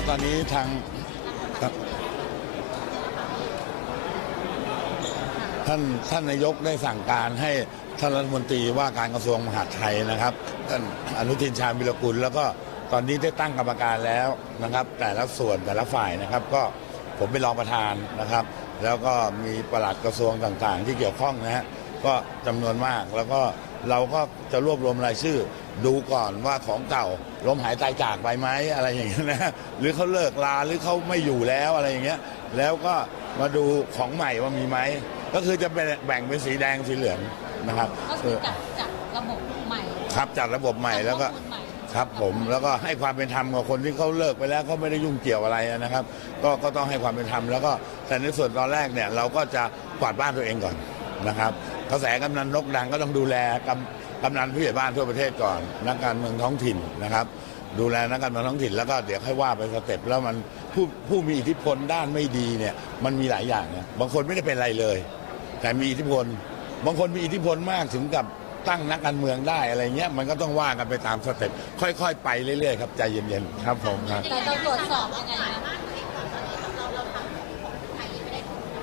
ทางครับท่านท่านนายกได้สั่งการให้ท่านรัฐมนตรีว่าการกระทรวงมหาดไทยนะครับท่านอนุทินชาญวิรกุล แล้วก็ตอนนี้ได้ตั้งกรรมการแล้วนะครับ แต่ละส่วนแต่ละฝ่ายนะครับ ก็ผมเป็นรองประธานนะครับ แล้วก็มีปลัดกระทรวงต่างๆ ที่เกี่ยวข้องนะฮะ ก็จำนวนมาก แล้วก็เราก็จะรวบรวมรายชื่อ ดูก่อนว่าของเก่าล้มหายตายจากไปไหมอะไรอย่างเงี้ยนะฮะหรือเขาเลิกลาหรือเขาไม่อยู่แล้วอะไรอย่างเงี้ยแล้วก็มาดูของใหม่ว่ามีไหมก็คือจะเป็นแบ่งเป็นสีแดงสีเหลืองนะครับก็คือจัดจัดระบบใหม่ครับจัดระบบใหม่แล้วก็จัดข้อมูลใหม่ครับผมแล้วก็ให้ความเป็นธรรมกับคนที่เขาเลิกไปแล้วเขาไม่ได้ยุ่งเกี่ยวอะไรนะครับ ก็ก็ต้องให้ความเป็นธรรมแล้วก็แต่ในส่วนตอนแรกเนี่ยเราก็จะกวาดบ้านตัวเองก่อน นะครับกระแสกำนันนกดังก็ต้องดูแลกำกำนันผู้ใหญ่บ้านทั่วประเทศก่อน นักการเมืองท้องถิ่นนะครับ ดูแลนักการเมืองท้องถิ่นแล้วก็เดี๋ยวค่อยว่าไปสเต็ปแล้วมันผู้ผู้มีอิทธิพลด้านไม่ดีเนี่ยมันมีหลายอย่างนะบางคนไม่ได้เป็นอะไรเลย แต่มีอิทธิพล บางคนมีอิทธิพลมากถึงกับตั้งนักการเมืองได้อะไรเงี้ยมันก็ต้องว่ากันไปตามสเต็ปค่อย ๆ ไปเรื่อยๆครับใจเย็นๆครับผมครับ แต่เราตรวจสอบยังไงนะ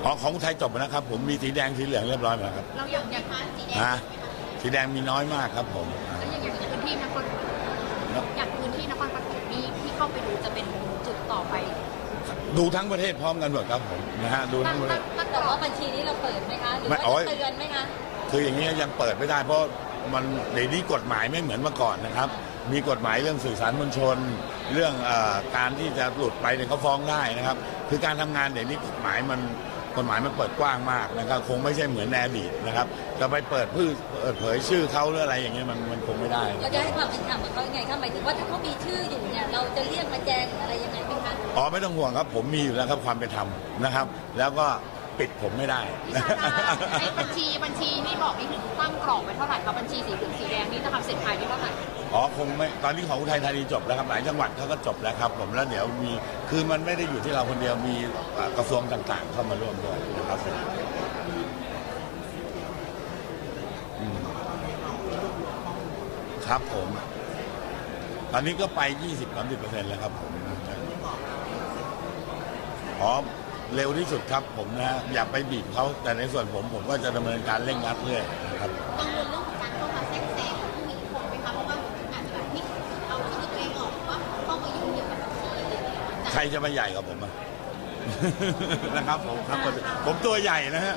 อ๋อของไทยจบแล้วนะครับ ผมมีสีแดงสีเหลืองเรียบร้อยแล้วครับเราอยากอยากสีแดงฮะสีแดงมีน้อยมากครับผมอ่าแล้วอย่างอย่างพื้นที่นครอย่างพื้นที่นครปฐมนี่ที่เข้าไปดูจะเป็นจุดต่อไปดูทั้งประเทศพร้อมกันหมดครับผมนะฮะดูทั้งประเทศตั้งแต่ว่าบัญชีนี้เราเปิดไหมคะหรือไม่ว่าโอ้ยจะเตือนไหมคะคืออย่างนี้ยยังเปิดไม่ได้ เพราะมันเดี๋ยวนี้กฎหมายไม่เหมือนเมื่อก่อนนะครับ มีกฎหมายเรื่องสื่อสารมวลชน เรื่องเออการที่จะหลุดไปเนี่ยเขาฟ้องได้นะครับ คือการทำงานเดี๋ยวนี้กฎหมายมัน กฎหมายมันเปิดกว้างมากนะครับคงไม่ใช่เหมือนในอดีตนะครับจะไปเปิดพืชเปิดเผยชื่อเขาหรืออะไรอย่างเงี้ยมันมันคงไม่ได้ เราจะให้ความเป็นธรรมกับเขายังไงคะหมายถึงว่าถ้าเขามีชื่ออยู่เนี่ยเราจะเรียกมาแจ้งอะไรยังไงไหมคะอ๋อไม่ต้องห่วงครับผมมีอยู่แล้วครับความเป็นธรรมนะครับ แล้วก็ปิดผมไม่ได้ในบัญชีบัญชีนี่บอกนี่ถึงตั้งกรอบไว้เท่าไหร่ครับบัญชีสีเหลืองสีแดงนี่จะทำเสร็จภายในเท่าไหร่ อ๋อคงไม่ตอนนี้ของอุทัยธานีจบแล้วครับหลายจังหวัดเขาก็จบแล้วครับ ผมแล้วเดี๋ยวมีคือมันไม่ได้อยู่ที่เราคนเดียวมีอ่ากระทรวงต่างๆ เข้ามาร่วมด้วยนะครับอืมครับผม ตอนนี้ก็ไป 20-30%แล้วครับผมอ๋อเร็วที่สุดครับผมนะอย่าไปบีบเขาแต่ในส่วนผมผมก็จะดำเนินการเร่งรัดเรื่อยนะครับ กังวลเรื่อง ใครจะมาใหญ่กว่าผมอะ นะครับผมครับผมผมตัวใหญ่นะฮะ